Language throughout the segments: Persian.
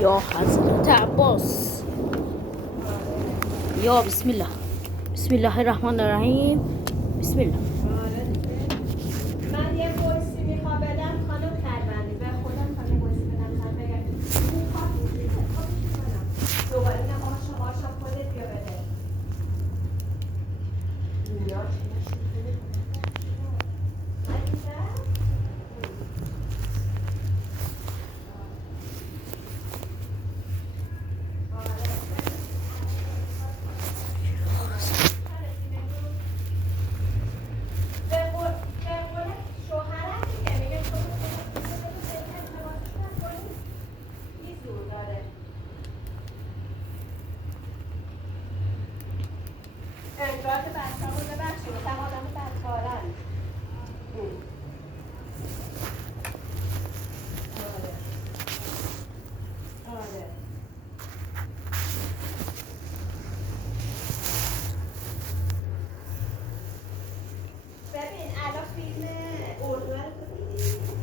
یا حضرت عباس. یا بسم الله. بسم الله الرحمن الرحیم. بسم الله. من یه وایسی میخوام بدم خانم خربندی به خودم تا یه وایسی بدم خواهم بگم اون کار میکنم دوباره اینم آشا خودت بیا بده اینا چیه شده انگار بچه ها رو ببخشید مثلا آدم بدکارن آره ببین الان فیلم اردو رو ببینید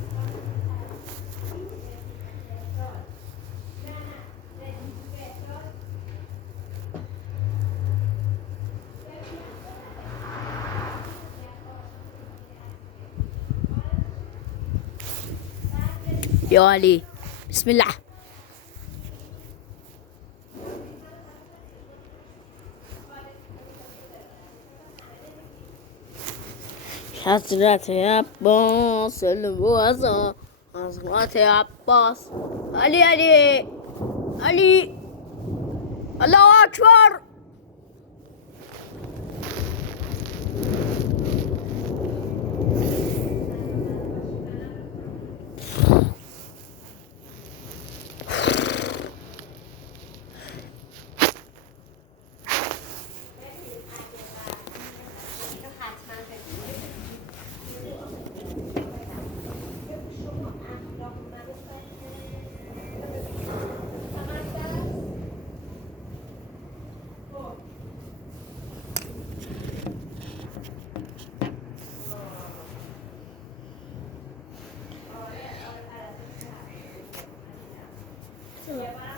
یا علی. بسم الله. حضرت عباس الوزا. حضرت عباس. علی علی علی. الله اکبر. یه بار